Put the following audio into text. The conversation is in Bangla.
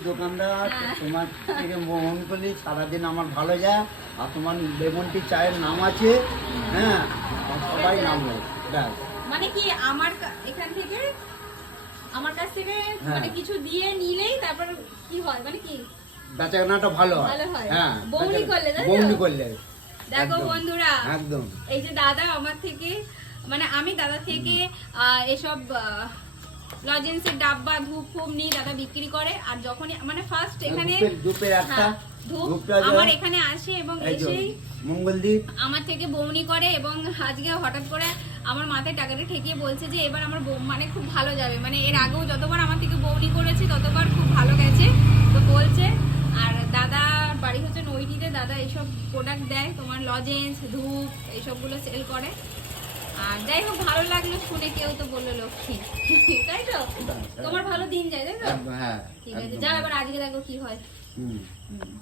দোকানদার। তোমার থেকে মন করলি সারাদিন আমার ভালো যায় আর তোমার লেমন টি চায়ের নাম আছে হ্যাঁ সবাই নাম মানে কি আমার এখান থেকে আমার কাছ থেকে হ্যাঁ। মানে কিছু দিয়ে নিলেই তারপর কি হয়? মানে কি? বেচাকেনাটা ভালো হয়। হ্যাঁ। বৌনি করলে, বৌনি করলে। দেখো বন্ধুরা একদম। এই যে দাদা আমার থেকে মানে আমি দাদা থেকে এসব লজেন্সের ডাব্বা ধূপ ফুপ নিয়ে দাদা বিক্রি করে। আর যখনই মানে ফার্স্ট এখানে ধূপের- একটা হ্যাঁ, ধূপ আমার এখানে আসে এবং এসেই মঙ্গলদ্বীপ আমার থেকে বৌনি করে এবং আজকে হঠাৎ করে আমার মাথায় টাকাটা ঠেকিয়ে বলছে যে এবার আমার মানে খুব ভালো যাবে। মানে এর আগেও যতবার আমার থেকে বৌনি করেছে ততবার খুব ভালো গেছে। তো বলছে আর দাদা বাড়ি হচ্ছে নৈটিতে দাদা এইসব প্রোডাক্ট দেয় তোমার লজেন্স ধূপ এইসবগুলো সেল করে। আর যাই হোক ভালো লাগল শুনে কেউ তো বলল লক্ষ্মী। তাই তোমার ভালো দিন যায় তাই তো? হ্যাঁ ঠিক আছে যা যাও এবার আজকে দেখো কি হয়। হুম।